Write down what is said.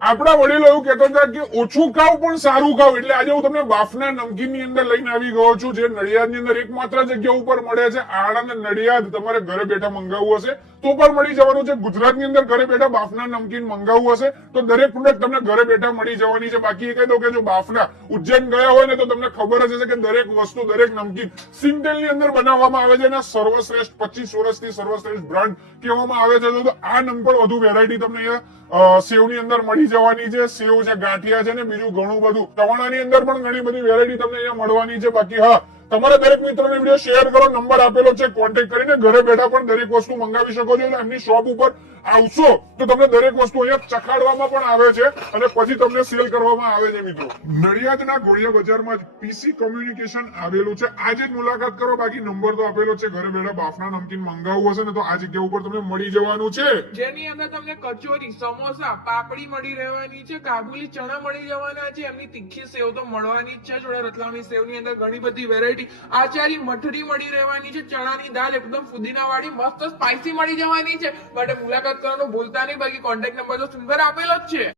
આપણા વડીલો એવું કહેતા હતા કે ઓછું ખાવ પણ સારું ખાવ, એટલે આજે હું તમને બાફના નમકીન ની અંદર લઈને આવી ગયો છું, જે નડિયાદ ની અંદર એકમાત્ર જગ્યા ઉપર મળે છે. આણંદ નડિયાદ તમારે ઘરે બેઠા મંગાવવું હશે તો પણ મળી જવાનું છે. ગુજરાતની અંદર ઘરે બેઠા બાફના નમકીન મંગાવવું હશે તો દરેક પ્રોડક્ટ તમને ઘરે બેઠા મળી જવાની છે. બાકી એ કહી દઉં કે જો બાફના ઉજ્જૈન ગયા હોય ને તો તમને ખબર જ હશે કે દરેક વસ્તુ, દરેક નમકીન સિંગતેલ ની અંદર બનાવવામાં આવે છે અને સર્વશ્રેષ્ઠ 25 વર્ષથી સર્વશ્રેષ્ઠ બ્રાન્ડ કહેવામાં આવે છે. તો આ નંબર વધુ વેરાયટી તમને અહીંયા સેવ ની અંદર મળી જવાની છે. સેવ છે, ગાંઠિયા છે ને બીજું ઘણું બધું. ચવાણાની અંદર પણ ઘણી બધી વેરાયટી તમને અહીંયા મળવાની છે. બાકી હા, તમારા દરેક મિત્રોને વિડીયો શેર કરો, નંબર આપેલો છે, કોન્ટેક્ટ કરીને ઘરે બેઠા પણ દરેક વસ્તુ મંગાવી શકો છો. એમની શોપ ઉપર આવશો તો તમને દરેક વસ્તુ અહીંયા ચખાડવામાં પણ આવે છે અને પછી તમને સેલ કરવામાં આવે છે. મિત્રો, નડિયાદના ઘોડિયા બજારમાં જ પીસી કોમ્યુનિકેશન આવેલું છે. આજે જ મુલાકાત કરો. બાકી નંબર તો આપેલો છે. ઘરે બેઠા બાફના નમકીન મંગાવવું હશે ને તો આ જગ્યા ઉપર તમને મળી જવાનું છે, જેની અંદર તમને કચોરી, સમોસા, પાપડી મળી રહેવાની છે, કાબુલી ચણા મળી જવાના છે, એમની તીખી સેવ તો મળવાની જ છે. જોડે રતલામી સેવની અંદર ઘણી બધી વેરાયટી, આચારી મઠરી મળી રહેવાની છે, ચણાની દાળ એકદમ ફુદીના વાળી મસ્ત સ્પાઇસી મળી જવાની છે. માટે મુલાકાત કરવાનું ભૂલતા નહીં. બાકી કોન્ટેક્ટ નંબર તો સુંદર આપેલો જ છે.